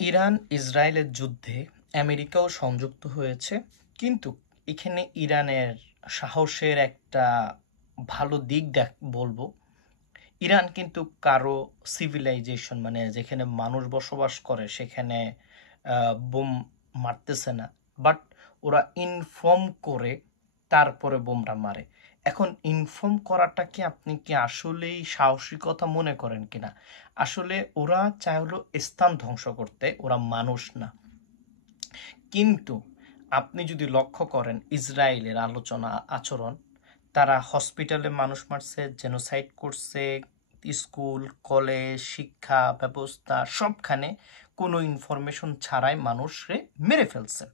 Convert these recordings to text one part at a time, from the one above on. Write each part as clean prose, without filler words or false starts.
Iran ইসরায়েলের যুদ্ধে আমেরিকাও সংযুক্ত হয়েছে, কিন্তু এখানে ইরানের সাহসের একটা ভালো দিক বলবো। ইরান কিন্তু কারো সিভিলাইজেশন মানে যেখানে মানুষ বসবাস করে সেখানে বোম মারতেছে না, বাট ওরা ইনফর্ম করে তারপরে বোমটা মারে। এখন ইনফর্ম করাটা কি আপনি কি আসলেই সাহসিকতা মনে করেন কিনা? আসলে ওরা চায় হলো স্থান ধ্বংস করতে, ওরা মানুষ না। কিন্তু আপনি যদি লক্ষ্য করেন ইসরায়েলের আলোচনা আচরণ, তারা হসপিটালে মানুষ মারছে, জেনোসাইড করছে, স্কুল কলেজ শিক্ষা ব্যবস্থা সবখানে কোনো ইনফরমেশন ছাড়াই মানুষরে মেরে ফেলছে।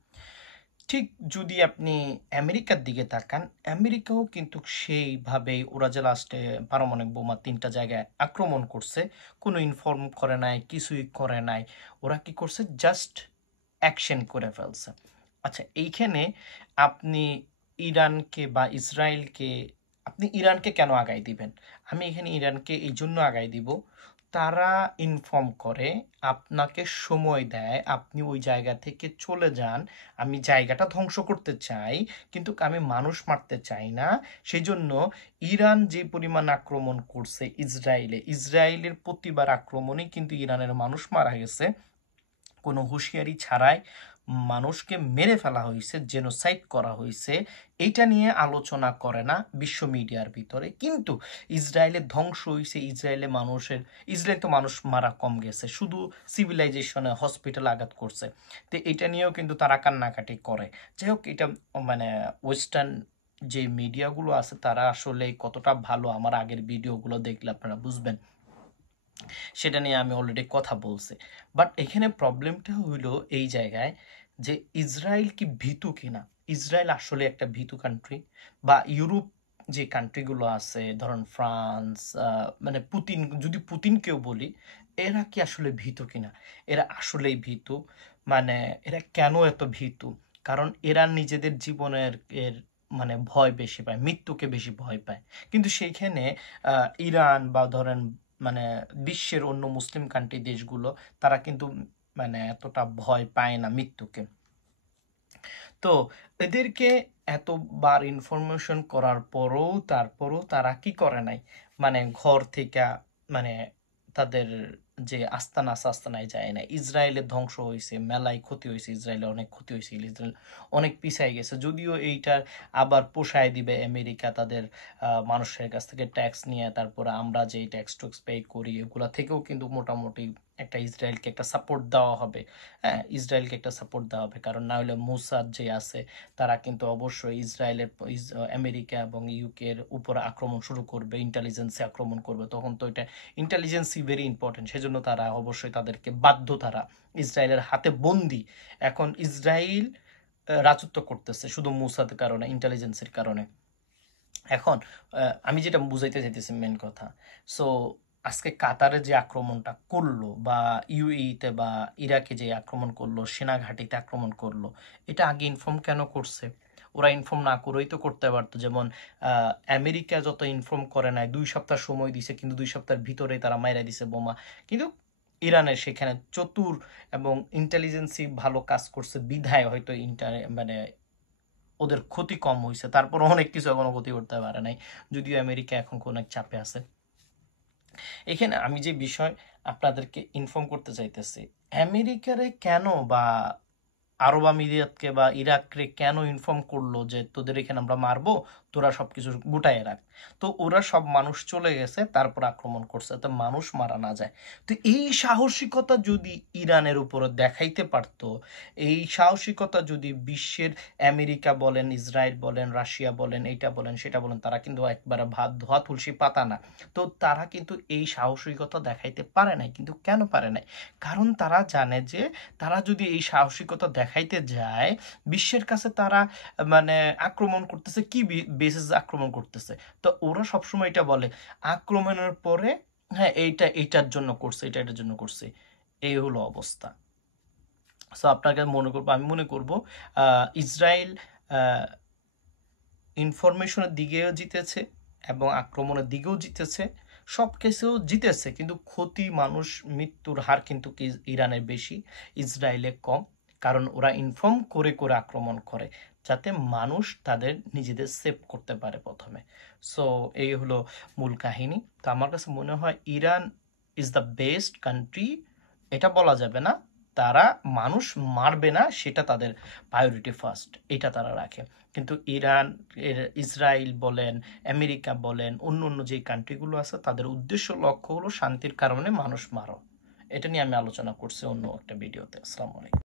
ঠিক যদি আপনি আমেরিকার দিকে তাকান, আমেরিকাও কিন্তু সেইভাবেই ওরা যে লাস্টে পারমাণবিক বোমা 3টা জায়গায় আক্রমণ করছে, কোনো ইনফর্ম করে নাই, কিছুই করে নাই। ওরা কি করছে? জাস্ট অ্যাকশন করে ফেলছে। আচ্ছা, এইখানে আপনি ইরানকে বা ইসরায়েলকে, আপনি ইরানকে কেন আগায় দিবেন? আমি এখানে ইরানকে এই জন্য আগায় দিব, তারা ইনফর্ম করে, আপনাকে সময় দেয়, আপনি ওই জায়গা থেকে চলে যান। আমি জায়গাটা ধ্বংস করতে চাই, কিন্তু আমি মানুষ মারতে চাই না। সেই জন্য ইরান যে পরিমাণ আক্রমণ করছে ইসরায়েলের প্রতিবার আক্রমণে কিন্তু ইরানের মানুষ মারা গেছে, কোনো হুঁশিয়ারি ছাড়াই মানুষকে মেরে ফেলা হয়েছে, জেনোসাইড করা হয়েছে। এইটা নিয়ে আলোচনা করে না বিশ্ব মিডিয়ার ভিতরে, কিন্তু ইসরায়েলের ধ্বংস হয়েছে, ইসরায়েল তো মানুষ মারা কম গেছে, শুধু সিভিলাইজেশনে হসপিটাল আঘাত করছে। তো এটা নিয়েও কিন্তু তারা কান্নাকাটি করে। যাই হোক, এটা মানে ওয়েস্টার্ন যে মিডিয়াগুলো আছে তারা আসলে কতটা ভালো আমার আগের ভিডিওগুলো দেখলে আপনারা বুঝবেন, সেটা নিয়ে আমি অলরেডি কথা বলছি। বাট এখানে প্রবলেমটা হইলো এই জায়গায় যে ইসরায়েল কি ভীতু কিনা। ইসরায়েল আসলে একটা ভীতু কান্ট্রি, বা ইউরোপ যে কান্ট্রিগুলো আছে ধরেন ফ্রান্স, মানে যদি পুতিনকেও বলি, এরা কি আসলে ভীতু কিনা? এরা আসলেই ভীতু। মানে এরা কেন এত ভীতু? কারণ এরা নিজেদের জীবনের মানে ভয় বেশি পায়, মৃত্যুকে বেশি ভয় পায়। কিন্তু সেইখানে ইরান বা ধরেন মানে বিশ্বের অন্য মুসলিম কান্ট্রি দেশগুলো, তারা কিন্তু মানে এতটা ভয় পায় না মৃত্যুকে। তো এদেরকে এতবার ইনফরমেশন করার পরও তারপরও তারা কি করে নাই, মানে ঘর থেকে মানে তাদের যে আস্তানা আছে আস্তানায় যায় না। ইসরায়েলের ধ্বংস হয়েছে, মেলায় ক্ষতি হয়েছে, ইসরায়েলের অনেক ক্ষতি হয়েছে, ইসরায়েল অনেক পিছায় গেছে। যদিও এইটা আবার পোষায় দিবে আমেরিকা তাদের মানুষের কাছ থেকে ট্যাক্স নিয়ে, তারপরে আমরা যে ট্যাক্স টুক্স পে করি এগুলা থেকেও কিন্তু মোটামুটি একটা ইসরায়েলকে একটা সাপোর্ট দেওয়া হবে। হ্যাঁ, ইসরায়েলকে একটা সাপোর্ট দেওয়া হবে, কারণ না হলে মোসাদ যে আছে তারা কিন্তু অবশ্যই আমেরিকা এবং ইউকের উপর আক্রমণ শুরু করবে, ইন্টেলিজেন্সে আক্রমণ করবে। তখন তো এটা ইন্টেলিজেন্সই ভেরি ইম্পর্টেন্ট, সেজন্য তারা অবশ্যই তাদেরকে তারা ইসরায়েলের হাতে বন্দি। এখন ইসরায়েল রাজত্ব করতেছে শুধু মুসাদের কারণে, ইন্টেলিজেন্সের কারণে। এখন আমি যেটা বুঝাইতে চাইতেছি মেন কথা, সো আজকে কাতারে যে আক্রমণটা করলো, বা ইউএইতে বা ইরাকে যে আক্রমণ করলো, সেনা ঘাঁটিতে আক্রমণ করলো, এটা আগে ইনফর্ম কেন করছে? ওরা ইনফর্ম না করেই তো করতে পারতো। যেমন আমেরিকা যত ইনফর্ম করে নাই, 2 সপ্তাহ সময় দিছে, কিন্তু 2 সপ্তাহের ভিতরে তারা মাইরা দিছে বোমা। কিন্তু ইরানের সেখানে চতুর এবং ইন্টেলিজেন্সি ভালো কাজ করছে বিধায় হয়তো মানে ওদের ক্ষতি কম হয়েছে, তারপর অনেক কিছু এখনো ক্ষতি করতে পারে নাই, যদিও আমেরিকা এখন কোন এক চাপে আছে। এখানে আমি যে বিষয় আপনাদেরকে ইনফর্ম করতে চাইতেছি, আমেরিকারে কেন বা আরব আমিরাতকে বা ইরাককে কেন ইনফর্ম করলো যে তোদের এখানে আমরা মারবো, তোরা সবকিছু গুটায় রাখ। তো ওরা সব মানুষ চলে গেছে, তারপর আক্রমণ করছে, তো মানুষ মারা না যায়। তো এই সাহসিকতা যদি ইরানের উপরে দেখাইতে পারতো, এই সাহসিকতা যদি বিশ্বের আমেরিকা বলেন, ইসরায়েল বলেন, রাশিয়া বলেন, এইটা বলেন সেটা বলেন, তারা কিন্তু একবারে ভাত ধোয়া তুলসী পাতা না। তো তারা কিন্তু এই সাহসিকতা দেখাইতে পারে নাই। কিন্তু কেন পারে নাই? কারণ তারা জানে যে তারা যদি এই সাহসিকতা দেখাইতে যায়, বিশ্বের কাছে তারা মানে আক্রমণ করতেছে কি বেসিস আক্রমণ করতেছে। তো ওরা সবসময় এটা বলে আক্রমণের পরে, হ্যাঁ এইটার জন্য করছে, এটার জন্য করছে। এই হলো অবস্থা। সো আপনাকে আমি মনে করব ইসরায়েল ইনফরমেশনের দিকেও জিতেছে এবং আক্রমণের দিকেও জিতেছে। সব কিছু জিতেছে, কিন্তু ক্ষতি, মানুষ মৃত্যুর হার কিন্তু ইরানের বেশি, ইসরায়েলে কম। কারণ ওরা ইনফর্ম করে করে আক্রমণ করে, যাতে মানুষ তাদের নিজেদের সেভ করতে পারে প্রথমে। সো এই হলো মূল কাহিনী। তো আমার কাছে মনে হয় Iran is the best country, এটা বলা যাবে না। তারা মানুষ মারবে না, সেটা তাদের প্রায়োরিটি ফার্স্ট, এটা তারা রাখে। কিন্তু ইরান, ইসরায়েল বলেন, আমেরিকা বলেন, অন্য অন্য যে কান্ট্রিগুলো আছে, তাদের উদ্দেশ্য লক্ষ্য হলো শান্তির কারণে মানুষ মারো। এটা নিয়ে আমি আলোচনা করছি অন্য একটা ভিডিওতে। আসসালামু আলাইকুম।